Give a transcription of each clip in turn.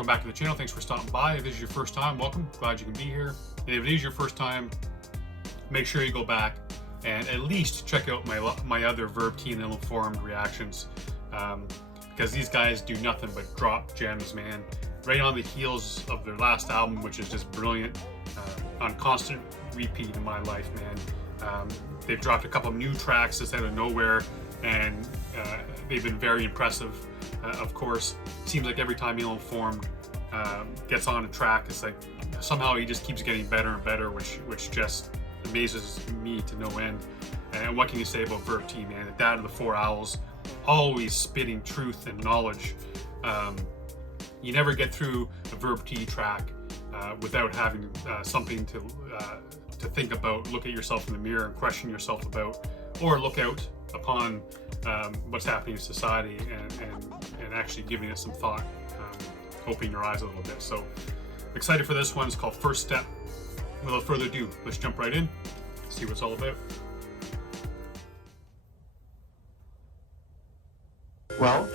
welcome back to the channel. Thanks for stopping by. If this is your first time, welcome. Glad you can be here. And if it is your first time, make sure you go back and at least check out my other Verb T Illinformed reactions, because these guys do nothing but drop gems, man. Right on the heels of their last album, which is just brilliant, on constant repeat in my life, man. They've dropped a couple new tracks just out of nowhere, and they've been very impressive. Of course, seems like every time Illinformed gets on a track, it's like somehow he just keeps getting better and better, which just amazes me to no end. And what can you say about Verb T, man? The dad of the four owls, always spitting truth and knowledge. You never get through a Verb T track without having something to think about, look at yourself in the mirror and question yourself about, or look out upon what's happening in society and actually giving it some thought, opening your eyes a little bit. So excited for this one. It's called First Step. Without further ado, let's jump right in, see what it's all about. Well,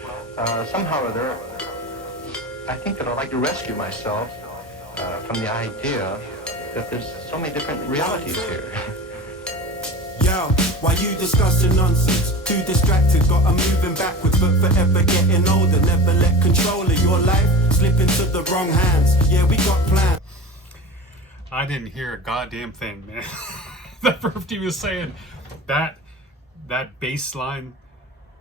somehow or other, I think that I'd like to rescue myself from the idea that there's so many different realities here. Yo, why you discussing nonsense? Too distracted, got 'em moving backwards, but forever getting older. Never let control of your life slip into the wrong hands. Yeah, we got plans. I didn't hear a goddamn thing, man. That Verb T was saying. That bass line.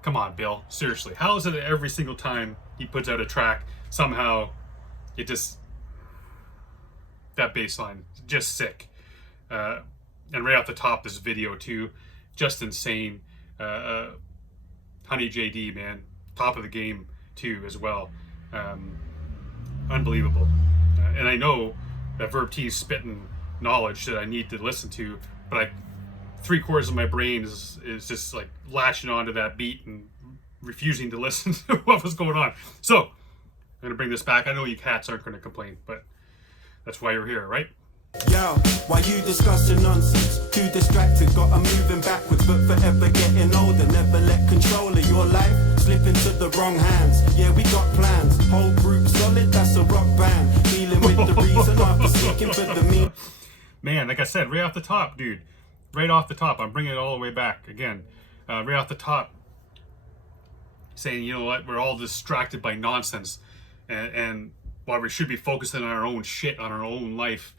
Come on, Bill. Seriously. How is it that every single time he puts out a track, somehow it just... that bass line, just sick. And right off the top, this video too, just insane. Honey JD, man, top of the game too as well. Unbelievable. And I know that Verb T is spitting knowledge that I need to listen to, but 3/4 of my brain is just like lashing onto that beat and refusing to listen to what was going on. So I'm gonna bring this back. I know you cats aren't gonna complain, but that's why you're here, right? Yo, why you discussing nonsense? Too distracted, got 'em moving backwards, but forever getting older. Never let control of your life slip into the wrong hands. Yeah, we got plans. Whole group solid, that's a rock band. Dealing with the reason after seeking for the mean. Man, like I said, right off the top, dude. Right off the top, I'm bringing it all the way back again. Right off the top, saying, you know what, we're all distracted by nonsense, and while we should be focusing on our own shit, on our own life,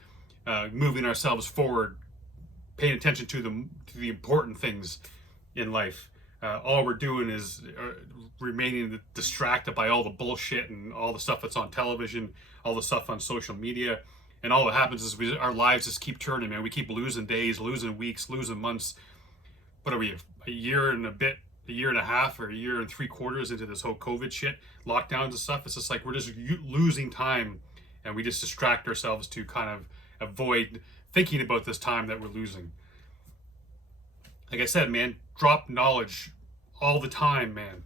moving ourselves forward, paying attention to the important things in life. All we're doing is remaining distracted by all the bullshit and all the stuff that's on television, all the stuff on social media. And all that happens is our lives just keep turning, man. We keep losing days, losing weeks, losing months. What are we, a year and a bit, a year and a half, or a year and 3/4 into this whole COVID shit, lockdowns and stuff? It's just like we're just losing time, and we just distract ourselves to kind of avoid thinking about this time that we're losing. Like I said, man, drop knowledge all the time, man.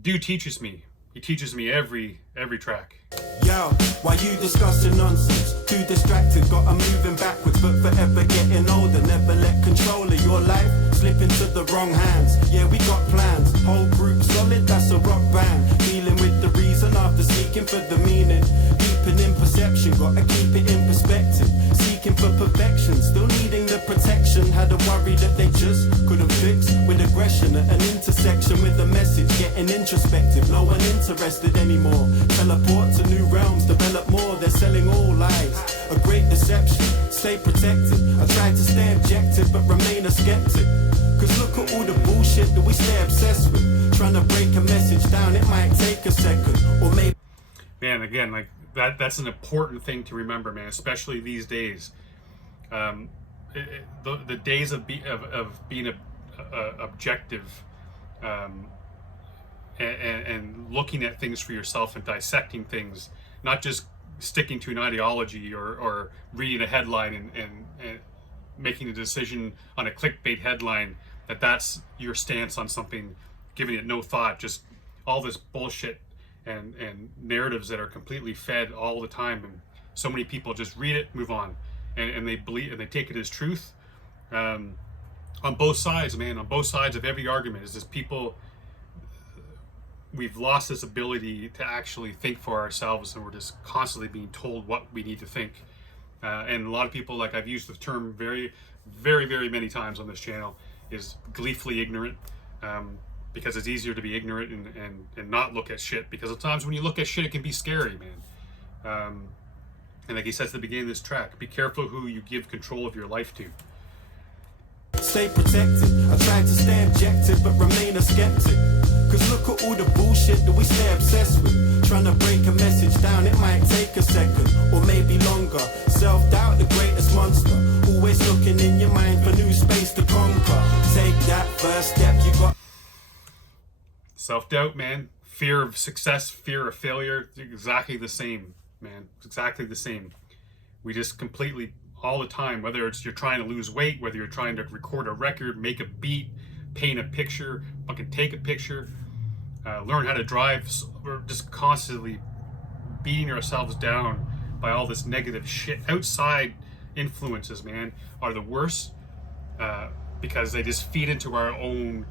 Dude teaches me. He teaches me every track. Yo, why you discussing nonsense? Too distracted, got 'em moving backwards, but forever getting older. Never let control of your life slip into the wrong hands. Yeah, we got plans. Whole group solid, that's a rock band. Dealing with the reason after seeking for the meaning. Deepen in perception, gotta keep it in perspective. Seeking for perfection, still needing the protection. Had a worry that they just couldn't fix. With aggression at an intersection with a message, getting introspective. No one interested anymore. Teleport to new realms, develop more. They're selling all lies, a great deception. Stay protected. I tried to stay objective, but remain a skeptic. Cause look at all the bullshit that we stay obsessed with. Trying to break a message down, it might take a second, or maybe. Man, again, like that's an important thing to remember, man, especially these days. The days of being objective, and looking at things for yourself and dissecting things, not just sticking to an ideology or reading a headline and making a decision on a clickbait headline that's your stance on something, giving it no thought, just all this bullshit and narratives that are completely fed all the time. And so many people just read it, move on, and they believe and they take it as truth. On both sides, man, on both sides of every argument is just people we've lost this ability to actually think for ourselves, and we're just constantly being told what we need to think. And a lot of people, like I've used the term very, very, very many times on this channel, is gleefully ignorant. Because it's easier to be ignorant and not look at shit, because at times when you look at shit, it can be scary, man. And like he says at the beginning of this track, be careful who you give control of your life to. Stay protected. I tried to stay objective but remain a skeptic. Cause look at all the bullshit that we stay obsessed with. Trying to break a message down, it might take a second or maybe longer. Self-doubt, the greatest monster. Always looking in your mind for new space to conquer. Take that first step, you got. Self-doubt, man. Fear of success, fear of failure, exactly the same, man. Exactly the same. We just completely, all the time, whether it's you're trying to lose weight, whether you're trying to record a record, make a beat, paint a picture, fucking take a picture, learn how to drive, we're just constantly beating ourselves down by all this negative shit. Outside influences, man, are the worst because they just feed into our own...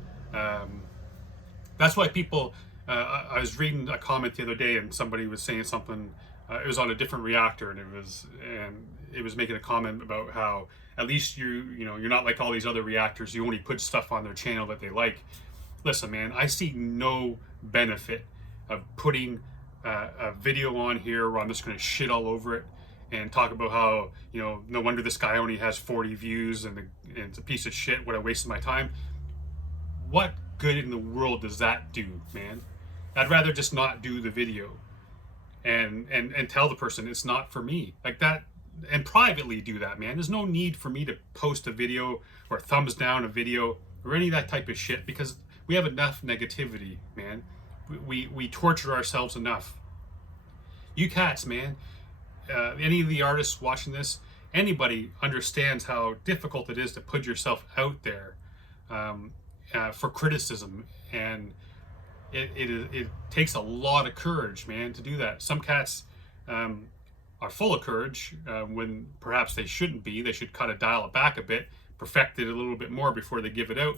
that's why people... I was reading a comment the other day, and somebody was saying something. It was on a different reactor, and it was making a comment about how at least you're not like all these other reactors. You only put stuff on their channel that they like. Listen, man, I see no benefit of putting a video on here where I'm just going to shit all over it and talk about how no wonder this guy only has 40 views and it's a piece of shit. What a waste of my time. What good in the world does that do, man? I'd rather just not do the video and tell the person it's not for me, like that, and privately do that, man. There's no need for me to post a video or thumbs down a video or any of that type of shit, because we have enough negativity, man. We torture ourselves enough. You cats, man, any of the artists watching this, anybody understands how difficult it is to put yourself out there for criticism, and it takes a lot of courage, man, to do that. Some cats are full of courage when perhaps they shouldn't be. They should kind of dial it back a bit, perfect it a little bit more before they give it out.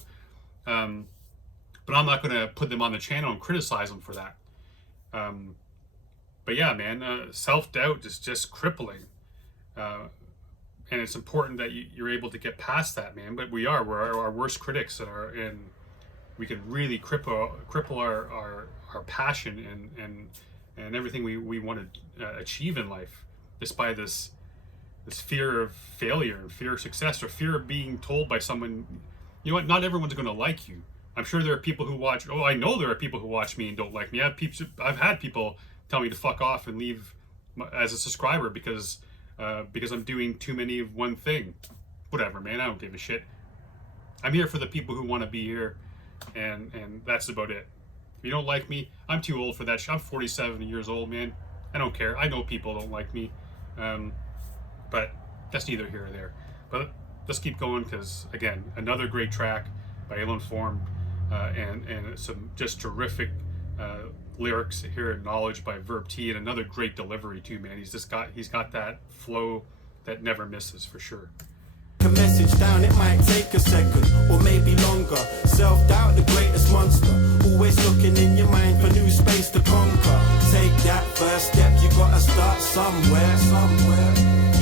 But I'm not going to put them on the channel and criticize them for that. But yeah, man, self-doubt is just crippling. And it's important that you're able to get past that, man. But we're our worst critics, and we can really cripple our passion and everything we want to achieve in life, just by this fear of failure and fear of success, or fear of being told by someone, you know what, not everyone's going to like you. I'm sure there are people who watch, I know there are people who watch me and don't like me. I've had people tell me to fuck off and leave as a subscriber because I'm doing too many of one thing. Whatever, man, I don't give a shit. I'm here for the people who want to be here, and that's about it. If you don't like me, I'm too old for that shit. I'm 47 years old, man. I don't care. I know people don't like me, but that's neither here or there. But let's keep going, because again, another great track by Illinformed, and some just terrific lyrics here, acknowledged by Verb T, and another great delivery too, man. He's got that flow that never misses, for sure. A message down, it might take a second or maybe longer. Self-doubt, the greatest monster. Always looking in your mind for new space to conquer. Take that first step, you gotta start somewhere.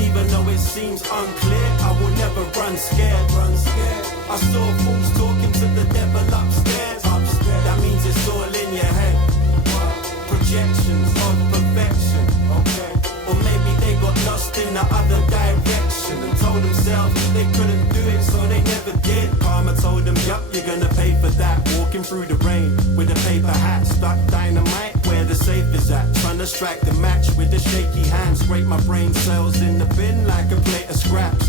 Even though it seems unclear, I will never run scared. I saw fools talking to the devil upstairs. That means it's all in your head. Projections of perfection, okay. Or maybe they got lost in the other direction and told themselves they couldn't do it, so they never did. Karma told them, yup, you're gonna pay for that. Walking through the rain with a paper hat, stuck dynamite where the safe is at. Trying to strike the match with a shaky hand. Scrape my brain cells in the bin like a plate of scraps.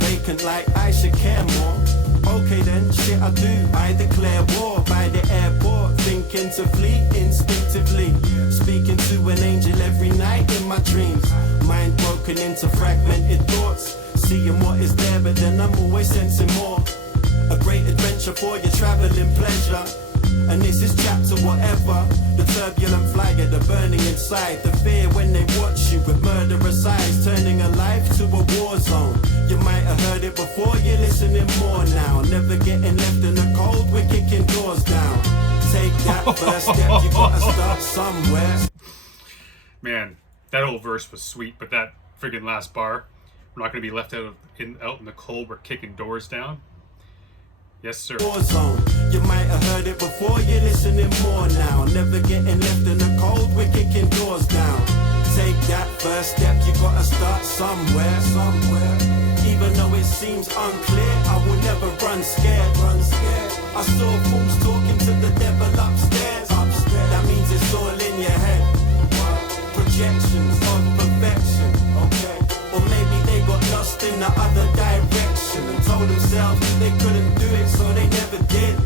Vacant like I should care more. Okay then, shit I do. I declare war by the airport, thinking to flee instinctively. Speaking to an angel every night in my dreams. Mind broken into fragmented thoughts. Seeing what is there, but then I'm always sensing more. A great adventure for your traveling pleasure. And this is chapter whatever. The turbulent flyer, the burning inside. The fear when they watch you with murderous eyes, turning a life to a war zone. You might have heard it before, you're listening more now. Never getting left in the cold, we're kicking doors down. Take that first step, you gotta start somewhere. Man, that whole verse was sweet, but that friggin' last bar, we're not gonna be left out in the cold, we're kicking doors down. Yes, sir. Zone. You might have heard it before, you're listening more now. Never getting left in the cold, we're kicking doors down. Take that first step, you gotta start somewhere. Even though it seems unclear, I will never run scared. I saw fools talking to the devil upstairs. That means it's all in your head. Projections of perfection, okay? Or maybe they got lost in the other direction and told themselves they couldn't do it, so they never did.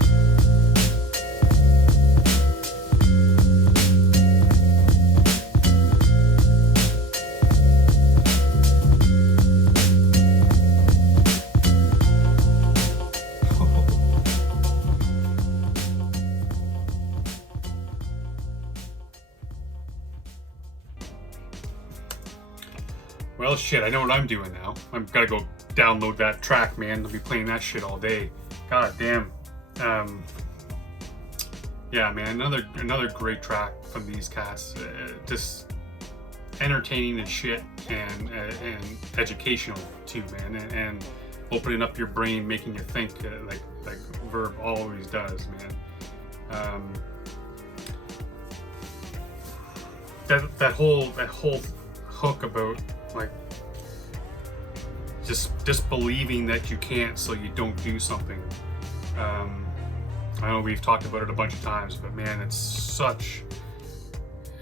Well, shit, I know what I'm doing now. I'm gotta go download that track, man. I'll be playing that shit all day. God damn. Yeah, man, another great track from these cats. Just entertaining as shit and educational too, man. And opening up your brain, making you think like Verb always does, man. That whole hook about like just believing that you can't, so you don't do something. I know we've talked about it a bunch of times, but man, it's such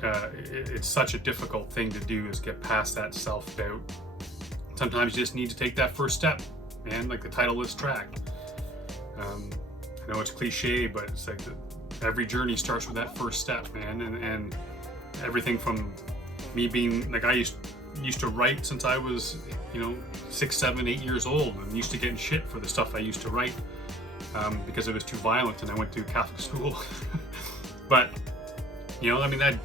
a difficult thing to do, is get past that self-doubt. Sometimes you just need to take that first step, man, like the title of this track. I know it's cliche, but it's like every journey starts with that first step, man. And everything from me being like, I used to write since I was 6, 7, 8 years old, and used to getting shit for the stuff I used to write because it was too violent, and I went to Catholic school. But I mean, that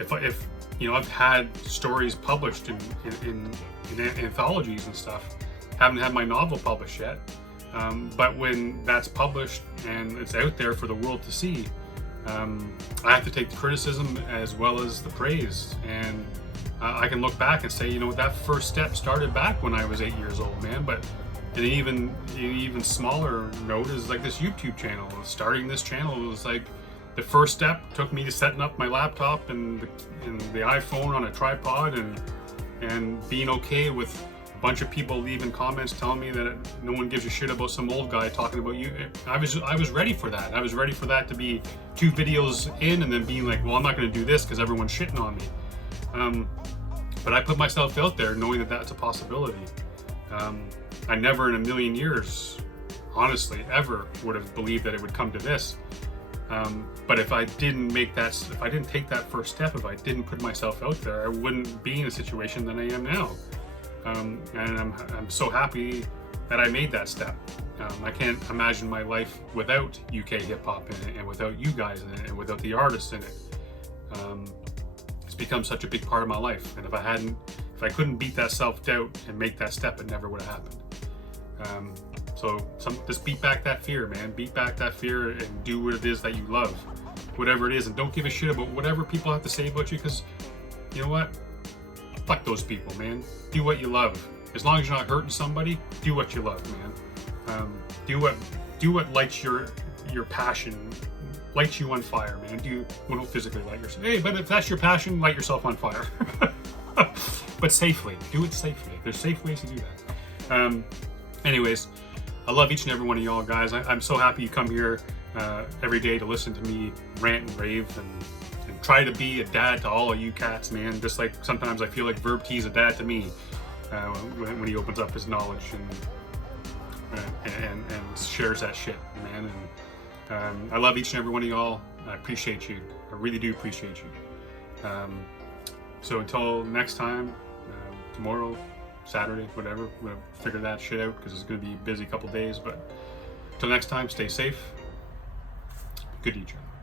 if I've had stories published in anthologies and stuff. Haven't had my novel published yet, but when that's published and it's out there for the world to see, I have to take the criticism as well as the praise. And I can look back and say, that first step started back when I was 8 years old, man. But an even smaller note is like this YouTube channel. Starting this channel was like the first step. Took me to setting up my laptop and the iPhone on a tripod, and being okay with a bunch of people leaving comments telling me that no one gives a shit about some old guy talking about you. I was ready for that. I was ready for that to be 2 videos in and then being like, well, I'm not going to do this because everyone's shitting on me. But I put myself out there knowing that that's a possibility. I never in a million years, honestly, ever would have believed that it would come to this. But if I didn't take that first step, if I didn't put myself out there, I wouldn't be in a situation that I am now. And I'm so happy that I made that step. I can't imagine my life without UK hip hop in it, and without you guys in it, and without the artists in it. It's become such a big part of my life. And if I couldn't beat that self-doubt and make that step, it never would have happened. So just beat back that fear, man. Beat back that fear and do what it is that you love, whatever it is, and don't give a shit about whatever people have to say about you, because you know what? Fuck those people, man. Do what you love. As long as you're not hurting somebody, do what you love, man. Do what lights your passion, lights you on fire, man. Don't physically light yourself. Hey, but if that's your passion, light yourself on fire. But safely. Do it safely. There's safe ways to do that. Anyways, I love each and every one of y'all guys. I'm so happy you come here every day to listen to me rant and rave and try to be a dad to all of you cats, man. Just like sometimes I feel like Verb T's a dad to me when he opens up his knowledge and shares that shit, man. And I love each and every one of y'all. I appreciate you. I really do appreciate you. So until next time, tomorrow, Saturday, whatever, we'll figure that shit out because it's going to be a busy couple days. But until next time, stay safe. Good to each other.